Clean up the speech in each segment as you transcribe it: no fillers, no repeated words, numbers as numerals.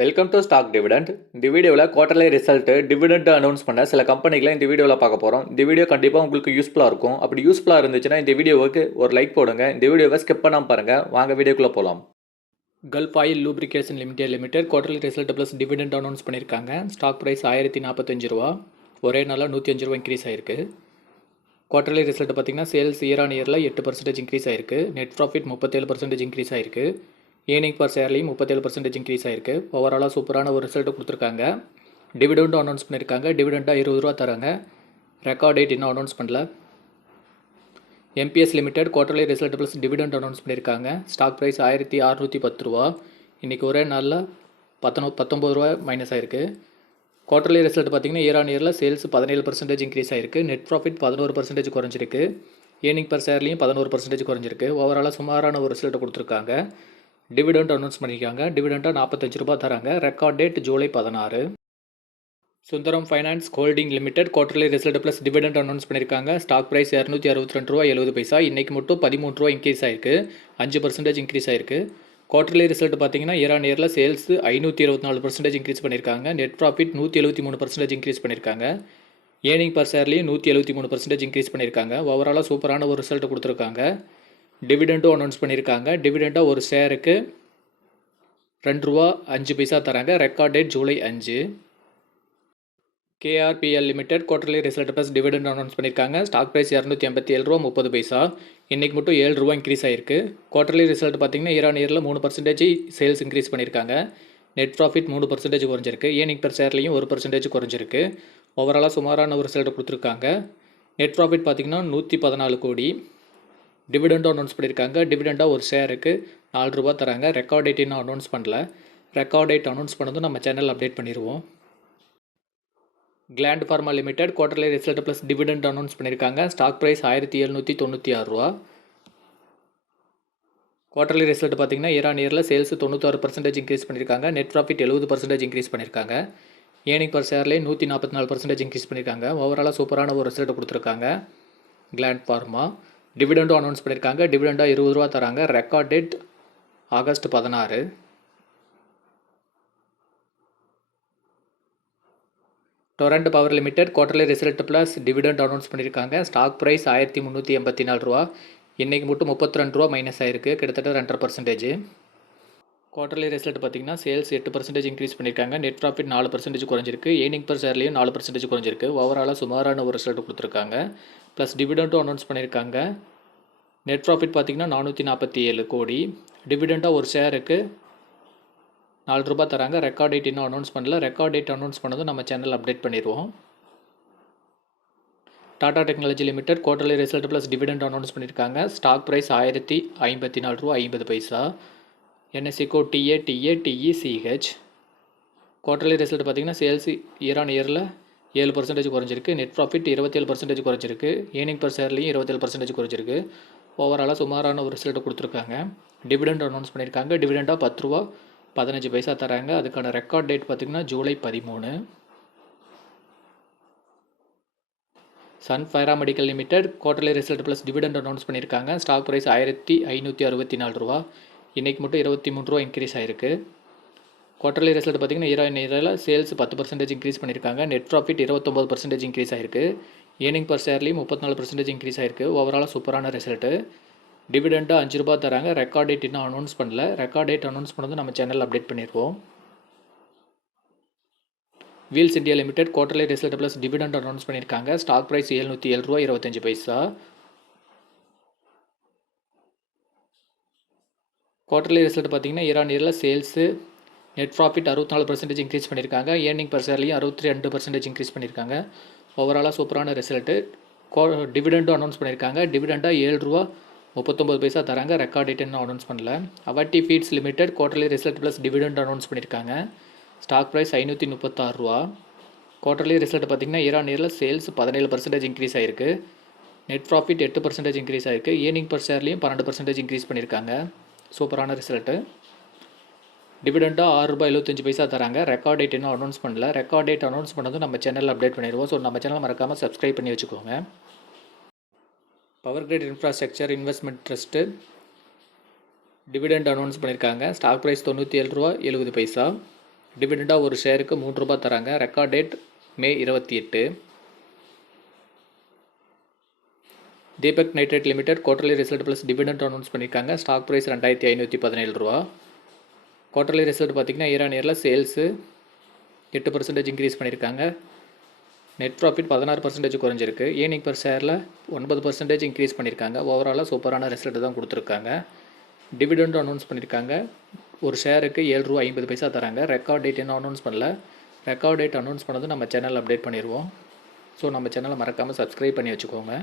Welcome to stock dividend. இந்த வீடியோவில் quarterly result dividend announce பண்ண சில கம்பெனிகளை இந்த வீடியோவில் பார்க்க போகிறோம். இந்த வீடியோ கண்டிப்பாக உங்களுக்கு யூஸ்ஃபுல்லாக இருக்கும். அப்படி யூஸ்ஃபுல்லாக இருந்துச்சுன்னா இந்த வீடியோவுக்கு ஒரு லைக் போடுங்க. இந்த வீடியோவை ஸ்கிப் பண்ணாமல் பாருங்கள். வாங்க வீடியோக்குள்ளே போகலாம். Gulf oil lubrication limited quarterly result plus dividend announce பண்ணியிருக்காங்க. Stock price ₹1045. ஒரே நாளில் ₹105 இன்க்ரீஸ் ஆயிருக்கு. குவார்டர்லி ரிசல்ட் பார்த்தீங்கன்னா சேல்ஸ் இயர் ஆன் இயரில் 8% இன்க்ரீஸ் ஆயிருக்கு. நெட் ப்ராஃபிட் 37% இன்க்ரீஸ் ஆயிருக்கு. ஏர்னிங் பர் ஷேர்லையும் 37% இன்க்ரீஸ் ஆயிருக்கு. ஓவராலாக சூப்பரான ஒரு ரிசல்ட்டு கொடுத்துருக்காங்க. டிவிடெண்டும் அனௌன்ஸ் பண்ணியிருக்காங்க. டிவிடெண்டாக ₹20 தராங்க. ரெக்கார்ட் டேட் இன்னும் அனௌன்ஸ் பண்ணல. MPS limited quarterly result plus dividend announce பண்ணியிருக்காங்க. Stock price ₹1610. இன்றைக்கி ஒரே நாளில் ₹19 மைனஸ் ஆயிருக்கு. குவார்டர்லி ரிசல்ட் பார்த்திங்கன்னா இயர் ஆன் இயரில் சேல்ஸ் 17% இன்க்ரீஸ் ஆயிருக்கு. நெட் ப்ராஃபிட் 11% குறைஞ்சிருக்கு. ஏர்னிங் பர் ஷேர்லையும் 11% குறைஞ்சிருக்கு. ஓவராலாக சுமாரான ஒரு ரிசல்ட்டை கொடுத்துருக்காங்க. டிவிடெண்ட் அனௌன்ஸ் பண்ணியிருக்காங்க. டிவிடெண்டாக ₹45 தராங்க. Record date July 16. Sundaram finance holding limited quarterly result plus dividend announce பண்ணியிருக்காங்க. Stock price ₹262.70. இன்றைக்கி மட்டும் ₹13 இன்க்ரீஸ் ஆயிருக்கு. 5% இன்க்ரீஸ் ஆயிருக்கு. குவார்டர்லி ரிசல்ட் பார்த்தீங்கன்னா இயர் ஆன் இயரில் சேல்ஸ் 524% இன்க்ரீஸ் பண்ணியிருக்காங்க. நெட் ப்ராஃபிட் 173% இன்க்ரீஸ் பண்ணியிருக்காங்க. ஏர்னிங் பர் ஷேர்லையும் 173% இன்க்ரீஸ் பண்ணியிருக்காங்க. ஓவராலாக சூப்பரான ஒரு ரிசல்ட் கொடுத்துருக்காங்க. டிவிடெண்டும் அனௌன்ஸ் பண்ணியிருக்காங்க. டிவிடெண்டாக ஒரு ஷேருக்கு ₹2.05 தராங்க. Record date July 5. KRBL limited quarterly result plus dividend announce பண்ணியிருக்காங்க. Stock price ₹287.30. இன்றைக்கி மட்டும் ₹7 இன்க்ரீஸ் ஆயிருக்கு. குவார்டர்லி ரிசல்ட் பார்த்திங்கன்னா இயர் ஆன் இயரில் 3% சேல்ஸ் இன்க்ரீஸ் பண்ணியிருக்காங்க. நெட் ப்ராஃபிட் 3% குறைஞ்சிருக்கு. ஏர்னிங் பர் ஷேர்லையும் 1% குறைஞ்சிருக்கு. ஓவராலாக சுமாரான ஒரு ரிசல்ட் கொடுத்துருக்காங்க. நெட் ப்ராஃபிட் பார்த்திங்கன்னா ₹114 கோடி. டிவிடெண்டும் அனௌன்ஸ் பண்ணியிருக்காங்க. டிவிடெண்டாக ஒரு ஷேருக்கு ₹4 தராங்க. ரெக்கார்ட் டேட் இன்னும் அனௌன்ஸ் பண்ணல. ரெக்கார்ட் டேட் அனௌன்ஸ் பண்ணதும் நம்ம சேனல் அப்டேட் பண்ணிடுவோம். Gland pharma limited quarterly result plus dividend announce பண்ணியிருக்காங்க. Stock price ₹1796. குவார்டர்லி ரிசல்ட் பார்த்திங்கன்னா இயர் ஆன் இயரில் சேல்ஸ் 96% இன்க்ரீஸ் பண்ணியிருக்காங்க. நெட் ப்ராஃபிட் 70% இன்க்ரீஸ் பண்ணியிருக்காங்க. ஏர்னிங் பர் ஷேர்லேயே 144% இன்க்ரீஸ் பண்ணியிருக்காங்க. ஓவராலாக சூப்பரான ஒரு ரிசல்ட் கொடுத்துருக்காங்க. கிளாண்ட் ஃபார்மா டிவிடெண்டும் அனௌன்ஸ் பண்ணியிருக்காங்க. டிவிடெண்டாக ₹20 தராங்க. Record date August 16. Torrent power limited quarterly result plus dividend announce பண்ணியிருக்காங்க. Stock price ₹1384. இன்றைக்கி மட்டும் ₹32 மைனஸ் ஆயிருக்கு. கிட்டத்தட்ட 2.5%. குவார்டர்லி ரிசல்ட் பார்த்திங்கன்னா சேல்ஸ் 8% இன்க்ரீஸ் பண்ணியிருக்காங்க. நெட் ப்ராஃபிட் 4% குறைஞ்சிருக்கு. ஏர்னிங் பர் ஷேர்லையும் 4% குறைஞ்சிருக்கு. ஓவராலாக சுமாரான ஒரு ரிசல்ட் கொடுத்துருக்காங்க. ப்ளஸ் டிவிடெண்டும் அனௌன்ஸ் பண்ணியிருக்காங்க. நெட் ப்ராஃபிட் பார்த்திங்கன்னா ₹447 கோடி. டிவிடெண்டாக ஒரு ஷேருக்கு ₹4 தராங்க. ரெக்கார்ட் டேட் இன்னும் அனௌன்ஸ் பண்ணல. ரெக்கார்ட் டேட் அனௌன்ஸ் பண்ணதும் நம்ம சேனல் அப்டேட் பண்ணிடுவோம். Tata technology limited quarterly result plus dividend announce பண்ணியிருக்காங்க. Stock price ₹1054.50. NSC code TATECH. Quarterly result பார்த்திங்கன்னா சேல்ஸ் இயர் ஆன் இயரில் 7% குறைஞ்சிருக்கு. நெட் ப்ராஃபிட் 27% குறைஞ்சிருக்கு. ஏர்னிங் பர் ஷேர்லையும் 27% குறைஞ்சிருக்கு. ஓவராலாக சுமாரான ஒரு ரிசல்ட் கொடுத்துருக்காங்க. டிவிடெண்ட் அனௌன்ஸ் பண்ணியிருக்காங்க. டிவிடெண்டாக ₹10.15 தராங்க. அதுக்கான ரெக்கார்ட் டேட் பார்த்திங்கன்னா ஜூலை 13. சன் ஃபைரா medical limited quarterly result plus dividend announce பண்ணியிருக்காங்க. Stock price ₹1564. இன்றைக்கி மட்டும் ₹23 இன்க்ரீஸ் ஆயிருக்கு. குவார்டர்லி ரிசல்ட் பார்த்திங்கன்னா இயர் ஆன் இயரில் சேல்ஸ் 10% இன்க்ரீஸ் பண்ணியிருக்காங்க. நெட் ப்ராஃபிட் 29% இன்க்ரீஸ் ஆயிருக்கு. ஏர்னிங் பர் ஷேர்லையும் 34% இன்க்ரீஸ் ஆயிருக்கு. ஓவராலாக சூப்பரான ரிசல்ட்டு. டிவிடெண்டாக ₹5 தராங்க. ரெக்கார்ட் டேட் இன்னும் அனௌன்ஸ் பண்ணல. ரெக்கார்ட் டேட் அனௌன்ஸ் பண்ணது நம்ம சேனல் அப்டேட் பண்ணிடுவோம். Wheels India limited quarterly result plus dividend announce பண்ணியிருக்காங்க. Stock price ₹707.25. குவார்டர்லி ரிசல்ட் பார்த்திங்கன்னா இயர் ஆன் இயரில் சேல்ஸு நெட் ப்ராஃபிட் 64% இன்க்ரீஸ் பண்ணியிருக்காங்க. ஏர்னிங் பர் ஷேர்லையும் 62% இன்க்ரீஸ் பண்ணியிருக்காங்க. ஓவராலாக சூப்பரான ரிசல்ட்டு. டிவிடெண்டும் அனௌன்ஸ் பண்ணியிருக்காங்க. டிவிடெண்டாக ₹7.39 தராங்க. ரெக்கார்ட் டேட் இன்னும் அனௌன்ஸ் பண்ணல. Avanti feeds limited quarterly result plus dividend announce பண்ணியிருக்காங்க. Stock price ₹536. குவார்டர்லி ரிசல்ட் பார்த்திங்கன்னா இயர் ஆன் இயரில் சேல்ஸ் 17% இன்க்ரீஸ் ஆயிருக்கு. நெட் ப்ராஃபிட் 8% இன்க்ரீஸ் ஆயிருக்கு. ஏர்னிங் பர் ஷேர்லையும் 12% இன்க்ரீஸ் பண்ணியிருக்காங்க. சூப்பரான ரிசல்ட்டு. டிவிடெண்டாக ₹6.75 தராங்க. ரெக்கார்ட் டேட் இன்னும் அனௌன்ஸ் பண்ணல. ரெக்கார்ட் டேட் அனௌன்ஸ் பண்ணதும் நம்ம சேனல் அப்டேட் பண்ணிடுவோம். ஸோ நம்ம சேனல் மறக்காமல் சப்ஸ்கிரைப் பண்ணி வச்சுக்கோங்க. Power grid infrastructure investment trust dividend announce பண்ணியிருக்காங்க. Stock price ₹97.70. டிவிடெண்டாக ஒரு ஷேருக்கு ரூ. 3 தராங்க. Record date May 28. Deepak nitrate limited quarterly result plus dividend announce பண்ணியிருக்காங்க. ஸ்டாக் ப்ரைஸ் ரூ. 2517. குவார்டர்லி ரிசல்ட் பார்த்திங்கன்னா இயர் ஆன் இயரில் சேல்ஸு 8% இன்க்ரீஸ் பண்ணியிருக்காங்க. நெட் ப்ராஃபிட் 16% குறைஞ்சிருக்கு. ஏர்னிங் பர் ஷேரில் 9% இன்க்ரீஸ் பண்ணியிருக்காங்க. ஓவராலாக சூப்பரான ரிசல்ட் தான் கொடுத்துருக்காங்க. டிவிடெண்ட் அனௌன்ஸ் பண்ணியிருக்காங்க. ஒரு ஷேருக்கு ரூ. 7.50 தராங்க. ரெக்கார்ட் டேட் இன்னும் அனௌன்ஸ் பண்ணல. ரெக்கார்ட் டேட் அனௌன்ஸ் பண்ணது நம்ம சேனல் அப்டேட் பண்ணிடுவோம். ஸோ நம்ம சேனலை மறக்காமல் சப்ஸ்கிரைப் பண்ணி வச்சுக்கோங்க.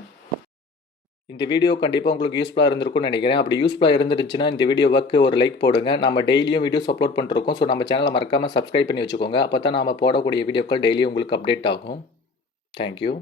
இந்த வீடியோ கண்டிப்பாக உங்களுக்கு யூஸ்ஃபுல்லாக இருந்திருக்கும்னு நினைக்கிறேன். அப்படி யூஸ்ஃபுல்லாக இருந்துருந்துச்சுன்னா இந்த வீடியோவுக்கு ஒரு லைக் போடுங்க. நம்ம டெய்லியும் வீடியோஸ் அப்லோட் பண்ணிருக்கோம். ஸோ நம்ம சேனலை மறக்காமல் சப்ஸ்கிரைப் பண்ணி வச்சுக்கோங்க. அப்போ தான் நம்ம போடக்கூடிய வீடியோக்கள் டெய்லியும் உங்களுக்கு அப்டேட் ஆகும். தேங்க்யூ.